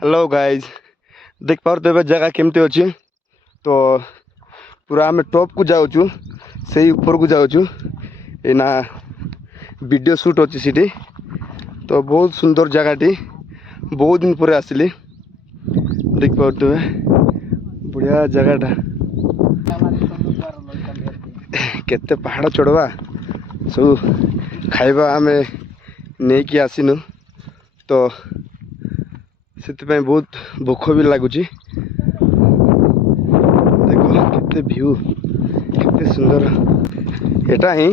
Hello guys देख पारे जगह केमती अच्छी तो पूरा आम टॉप को जाऊँ से ऊपर को जाऊँ एना वीडियो शूट अच्छी सीटी तो बहुत सुंदर जगहटी बहुत दिन पर आसली देख पारे बढ़िया जगहटा केते पहाड़ चढ़वा सब खाइबा आम नहीं कि आसीनु तो से बहुत भोक भी लगुच देख केते व्यू केते सुंदर एटा ही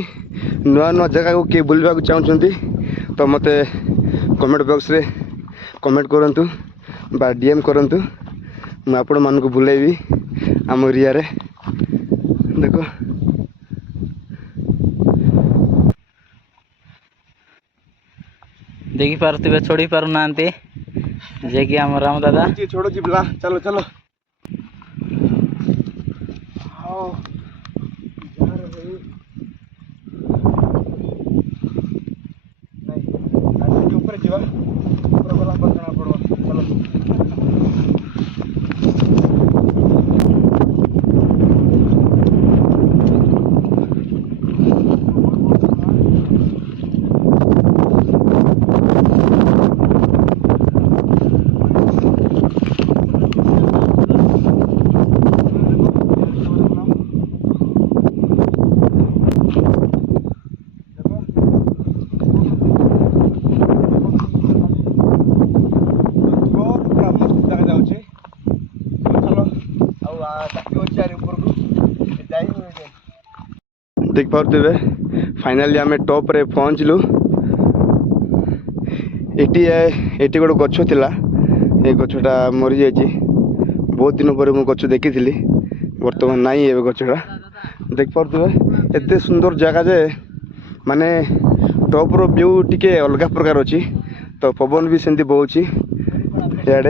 नुआ नुआ जगह को किए बुलवा चाहते तो मत कमेंट बॉक्स रे कमेंट करंतु बा डीएम करंतु मैं आपण मानक बुलेबी आम एरिया रे देख देखी पारे छोड़ी पार ना जे कि आम राम दादा छोड़ो जी बिला चलो चलो ऊपर जीवा ऊपर गला पर जाना पड़ो चलो देख पारे फाइनाली आम टॉप रे पहुँचलु एटी गोटे गछ थिला ए गछटा मरी जाइए बहुत दिन पर मु गछ देखी बर्तमान नाई ए गछटा देख पारे एते सुंदर जगह जे माने टॉप रो व्यू टिके अलग प्रकार अच्छी तो पवन भी सेमती बहुची इे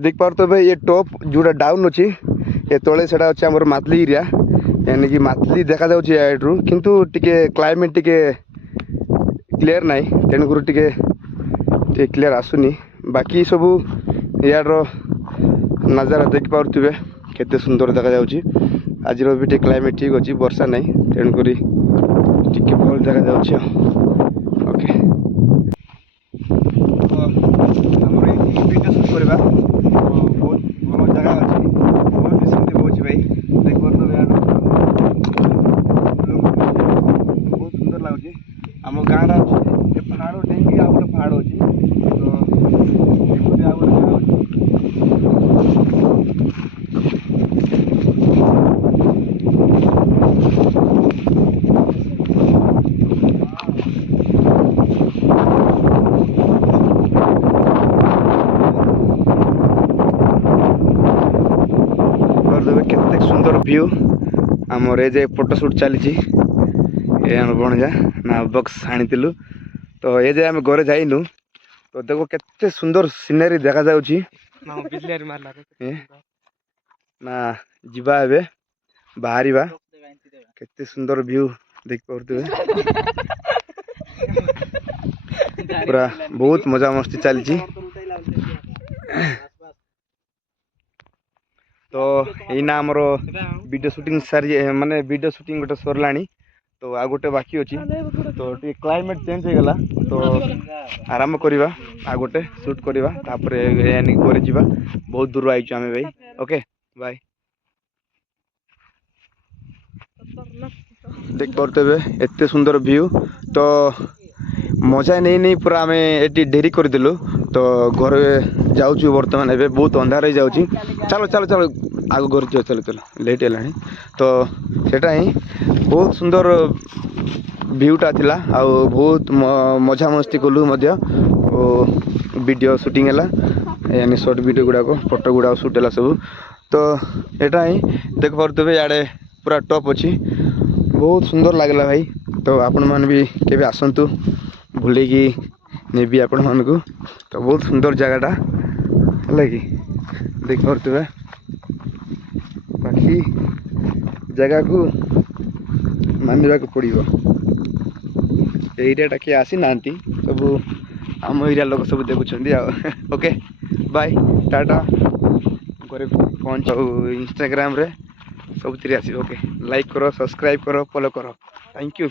देख पारे ये टॉप जोड़ा डाउन अच्छी ये तले से अच्छे आम मातली एरिया यानी कि मातली देखा जाऊँ किंतु टिके क्लाइमेट टिके क्लीयर नाई तेणुक टिके क्लीयर आसुनी बाकी सबू यार नजारा देख पारे केते सुंदर देखा जाऊँगी आज भी क्लाइमेट ठीक अच्छी वर्षा नाई तेणुक टिके भल देखा जाऊँगी ओके वीडियो शूट करवा बहुत भल जगह अच्छी पवन भी सेमती बहुत भाई देख पारे बहुत सुंदर लगुच आम गाँव ये पहाड़ डेंगी आ गए पहाड़ अच्छी तो आ गए केते सुंदर व्यू आमर ए फोटो शूट चली भणजा ना बक्स आनी तो ये जे आम घरे जाइनु तो देखो केते सुंदर सीनरी देखा जाउची ना जीवा एबे बाहरिबा केते सुंदर व्यू देख पारते पूरा बहुत मजा मस्ती चली तो यहीना आमर वीडियो शूटिंग सारी माने वीडियो शूटिंग गोटे सरलानी तो आ गोटे बाकी अच्छी तो टे क्लाइमेट चेंज हो गला तो आराम करवा आ गोटे शूट करवा तापर घरे जावा बहुत दूर आई आम भाई ओके बाय देख पारे एते सुंदर व्यू तो मजा नहीं नहीं पूरा आम ये डेरी करदेलु तो घर जाऊँ बर्तमान एवं बहुत अंधार हो जाऊँगी चलो चलो चलो आग घर जाओ चलो चलो लेट है तो सेटा ही बहुत सुंदर व्यूटा थिला आ बहुत मजा मस्ती कलु वीडियो शूटिंग है यानी शॉर्ट वीडियो गुड़ाक फोटो गुड़ा शूट है सब तो यहाँ ही देख पारे इे पूरा टॉप अच्छी बहुत सुंदर लगला भाई तो आपण मैंने भी केबे आसंतु भूल कि नेबी आपण मानक तो बहुत सुंदर जगहटा है कि देख पारे बाकी जगह को मानवा को पड़ो एरियाटा किए आसी ना सब आम एरिया लोग सब देखुं ओके बाय टाटा घरे पहुँच इंस्टाग्राम रे सब आस ओके लाइक करो सब्सक्राइब करो फॉलो करो थैंक यू।